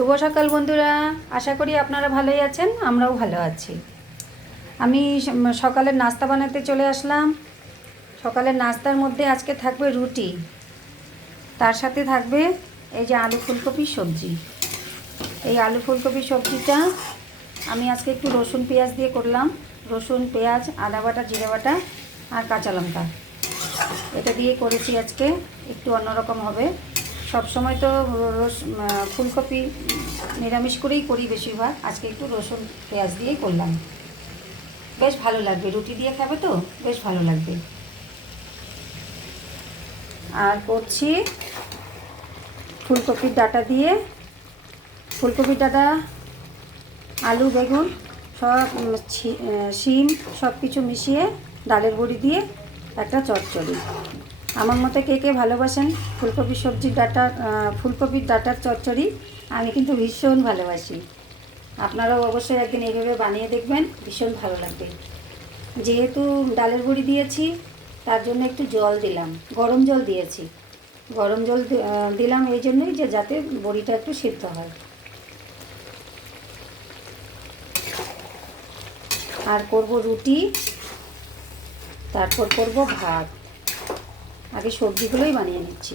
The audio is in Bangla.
শুভ সকাল বন্ধুরা, আশা করি আপনারা ভালোই আছেন, আমরাও ভালো আছি। আমি সকালের নাস্তা বানাতে চলে আসলাম। সকালের নাস্তার মধ্যে আজকে থাকবে রুটি, তার সাথে থাকবে এই যে আলু ফুলকপি সবজি। এই আলু ফুলকপি সবজিটা আমি আজকে একটু রসুন পেঁয়াজ দিয়ে করলাম। রসুন, পেঁয়াজ, আদা বাটা, জিরে বাটা আর কাঁচা লঙ্কা, এটা দিয়ে করেছি আজকে। একটু অন্যরকম হবে। সব সময় তো ফুলকপি নিরামিষ করেই করি বেশিরভাগ, আজকে একটু রসুন পেঁয়াজ দিয়েই করলাম। বেশ ভালো লাগবে, রুটি দিয়ে খাবে তো বেশ ভালো লাগবে। আর করছি ফুলকপির ডাঁটা দিয়ে, ফুলকপির ডাঁটা, আলু, বেগুন সব, শিম সব কিছু মিশিয়ে ডালের বড়ি দিয়ে একটা চচ্চড়ি। আমার মতো কে কে ভালোবাসেন ফুলকপির সবজির ডাঁটা, ফুলকপির ডাঁটার চচ্চড়ি? আমি কিন্তু ভীষণ ভালোবাসি। আপনারাও অবশ্যই একদিন এইভাবে বানিয়ে দেখবেন, ভীষণ ভালো লাগবে। যেহেতু ডালের বড়ি দিয়েছি তার জন্য একটু জল দিলাম, গরম জল দিয়েছি। গরম জল দিলাম এই জন্যই যে যাতে বড়িটা একটু সিদ্ধ হয়। আর করব রুটি, তারপর করব ভাত। আগে সবজিগুলোই বানিয়ে নিচ্ছি।